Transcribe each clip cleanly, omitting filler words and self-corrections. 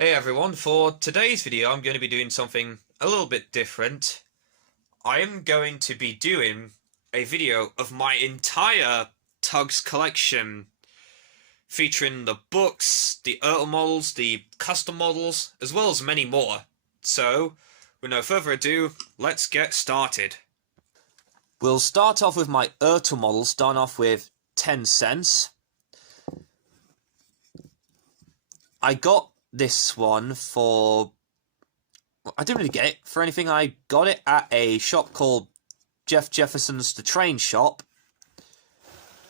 Hey everyone, for today's video I'm going to be doing something a little bit different. I am going to be doing a video of my entire TUGS collection, featuring the books, the Ertl models, the custom models, as well as many more. So, with no further ado, let's get started. We'll start off with my Ertl model, starting off with 10 cents. I got this one for... I didn't really get it for anything. I got it at a shop called Jeff Jefferson's The Train Shop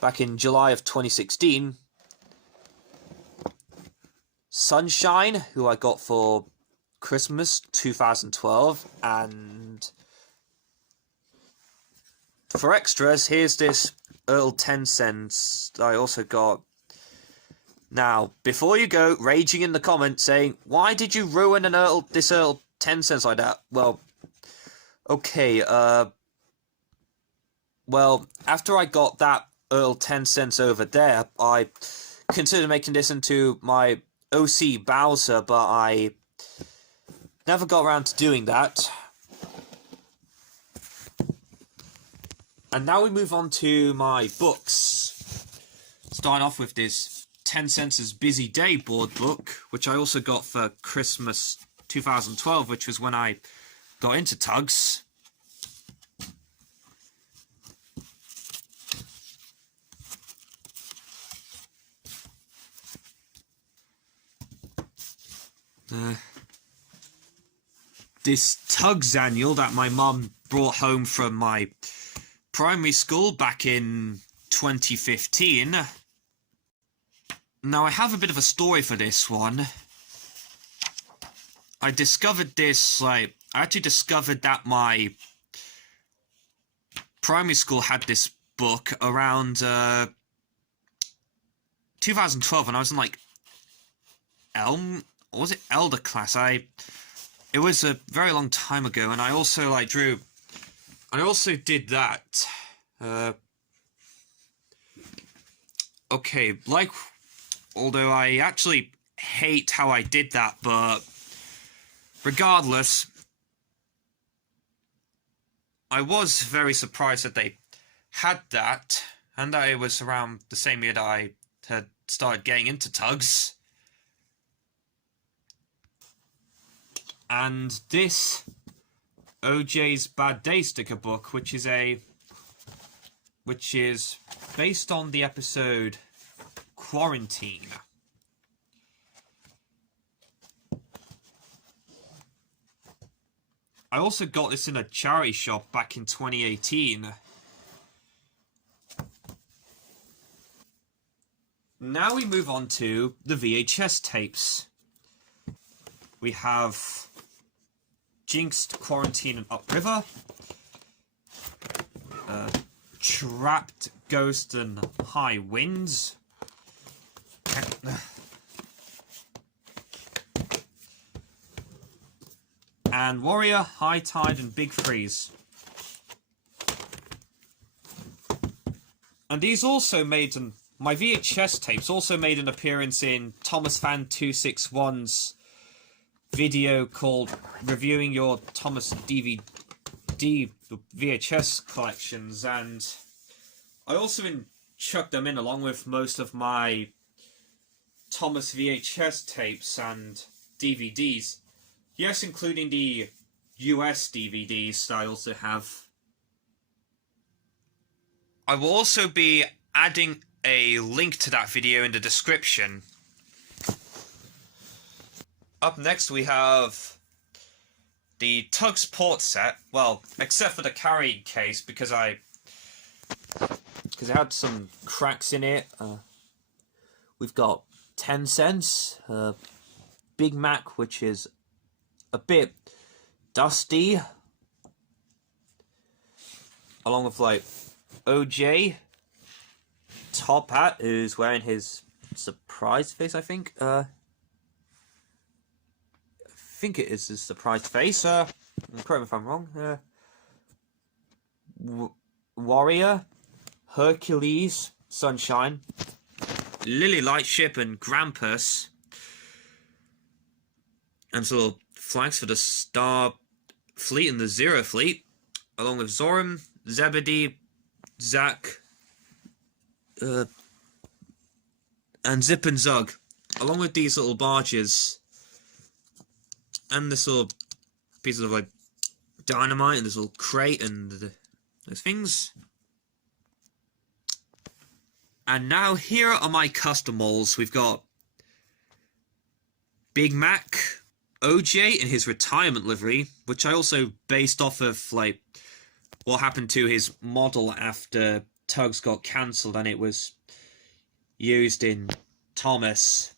back in July of 2016. Sunshine, who I got for Christmas 2012, and for extras, here's this Ertl 10 cents that I also got. Now, before you go raging in the comments saying, why did you ruin this Ertl 10 cents like that? Well, okay, well, after I got that Ertl 10 cents over there, I considered making this into my OC Bowser, but I never got around to doing that. And now we move on to my books. Starting off with this 10 Cents' Busy Day board book, which I also got for Christmas 2012, which was when I got into tugs. This Tugs annual that my mum brought home from my primary school back in 2015. Now, I have a bit of a story for this one. I discovered this, I actually discovered that my primary school had this book around 2012, when I was in, or was it Elder class? It was a very long time ago, and I also, drew... I also did that. Okay, although I actually hate how I did that, but regardless, I was very surprised that they had that, and that it was around the same year that I had started getting into tugs. And this OJ's Bad Day sticker book, which is based on the episode Quarantine. I also got this in a charity shop back in 2018. Now we move on to the VHS tapes. We have Jinxed, Quarantine, and Upriver. Trapped, Ghost, and High Winds. And Warrior, High Tide, and Big Freeze. And these also made my VHS tapes also made an appearance in Thomas Fan 261's video called Reviewing Your Thomas DVD VHS Collections, and I also chucked them in along with most of my Thomas VHS tapes and DVDs. Yes, including the US DVDs that I also have. I will also be adding a link to that video in the description. Up next we have the Tugs port set. Well, except for the carrying case, because it had some cracks in it. We've got 10 cents, Big Mac, which is a bit dusty, along with OJ, Top Hat, who's wearing his surprise face, I think. I think it is his surprise face. Correct me if I'm wrong. Warrior, Hercules, Sunshine, Lily Lightship, and Grampus. and some little flags for the Star Fleet and the Zero Fleet, along with Zoram, Zebedee, Zack, and Zip and Zug, along with these little barges, and this little pieces of like dynamite and this little crate and those things. And now here are my custom models. We've got Big Mac, OJ in his retirement livery, which I also based off of like what happened to his model after Tugs got cancelled and it was used in Thomas.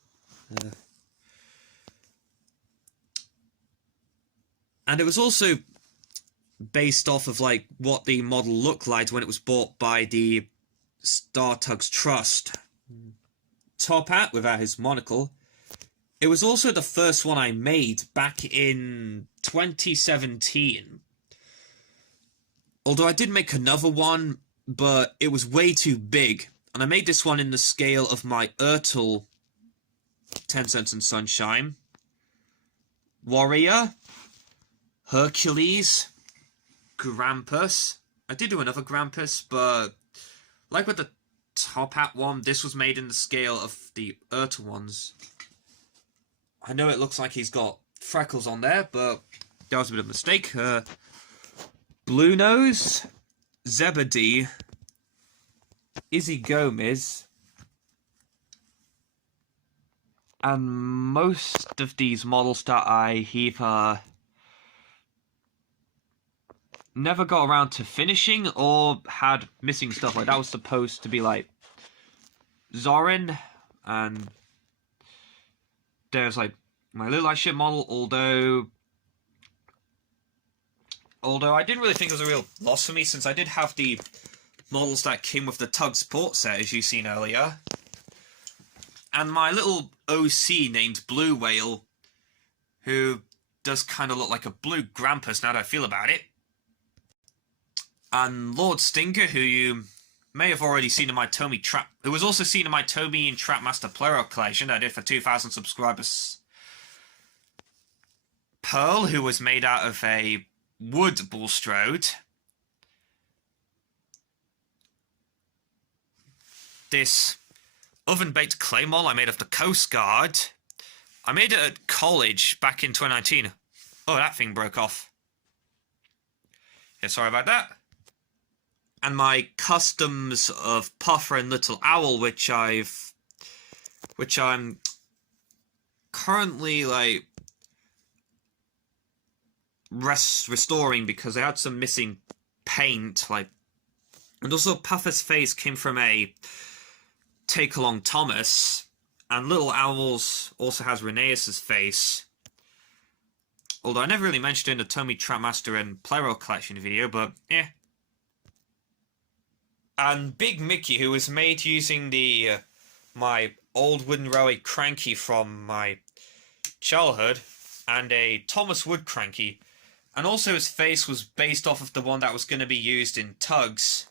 And it was also based off of like what the model looked like when it was bought by the Star Tugs Trust. Top hat without his monocle. It was also the first one I made back in 2017. Although I did make another one, but it was way too big. And I made this one in the scale of my Ertl 10 Cents and Sunshine, Warrior, Hercules, Grampus. I did do another Grampus, but like with the top hat one, this was made in the scale of the Ertl ones. I know it looks like he's got freckles on there, but that was a bit of a mistake. Blue Nose, Zebedee, Izzy Gomez, and most of these models that I either never got around to finishing or had missing stuff. Like that was supposed to be like Zorin, and there's like my Little Ice Ship model, although I didn't really think it was a real loss for me since I did have the models that came with the Tugs port set, as you've seen earlier. And my little OC named Blue Whale, who does kind of look like a blue Grampus now that I feel about it. And Lord Stinker, who you may have already seen in my Tomy Trap, who was also seen in my Tomy and Trapmaster Player collection that I did for 2,000 subscribers. Pearl, who was made out of a wood Bulstrode. This oven-baked clay model I made of the Coast Guard. I made it at college back in 2019. Oh, that thing broke off. Yeah, sorry about that. And my customs of Puffer and Little Owl, which I'm currently like restoring because I had some missing paint, like, and also Puffer's face came from a Take Along Thomas, and Little Owls also has Rheneas's face. Although I never really mentioned it in the Tomy Trapmaster and Player collection video, but yeah. And Big Mickey, who was made using the my old wooden railway cranky from my childhood, and a Thomas Wood cranky. And also his face was based off of the one that was going to be used in Tugs.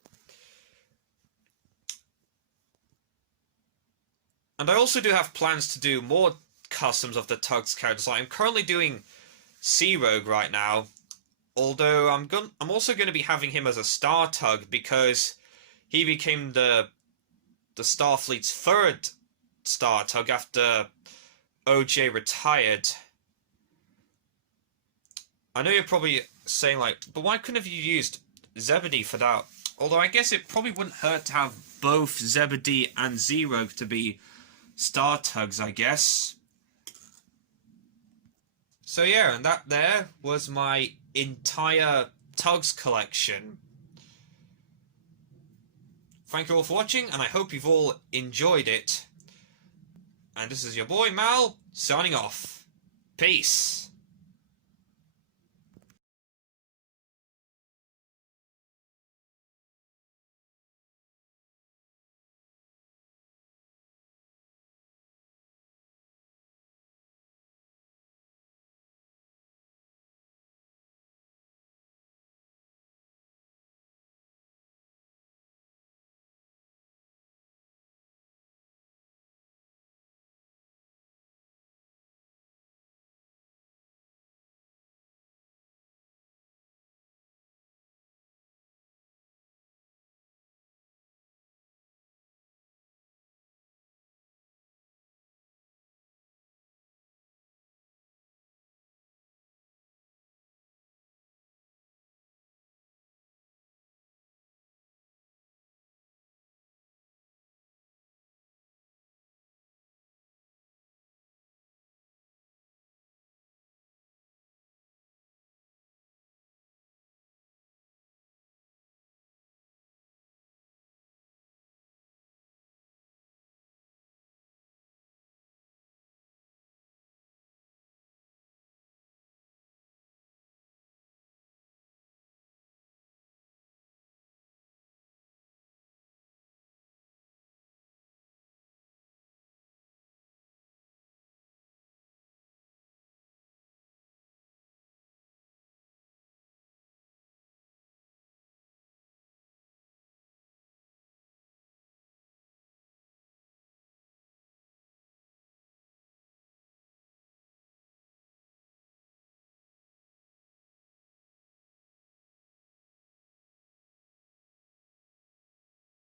And I also do have plans to do more customs of the Tugs characters. Like I'm currently doing Sea Rogue right now, although I'm also going to be having him as a Star Tug because he became the Starfleet's third Star Tug after OJ retired. I know you're probably saying like, but why couldn't have you used Zebedee for that? Although I guess it probably wouldn't hurt to have both Zebedee and Zero to be Star Tugs, I guess. So yeah, and that there was my entire Tugs collection. Thank you all for watching, and I hope you've all enjoyed it. And this is your boy Mal, signing off. Peace.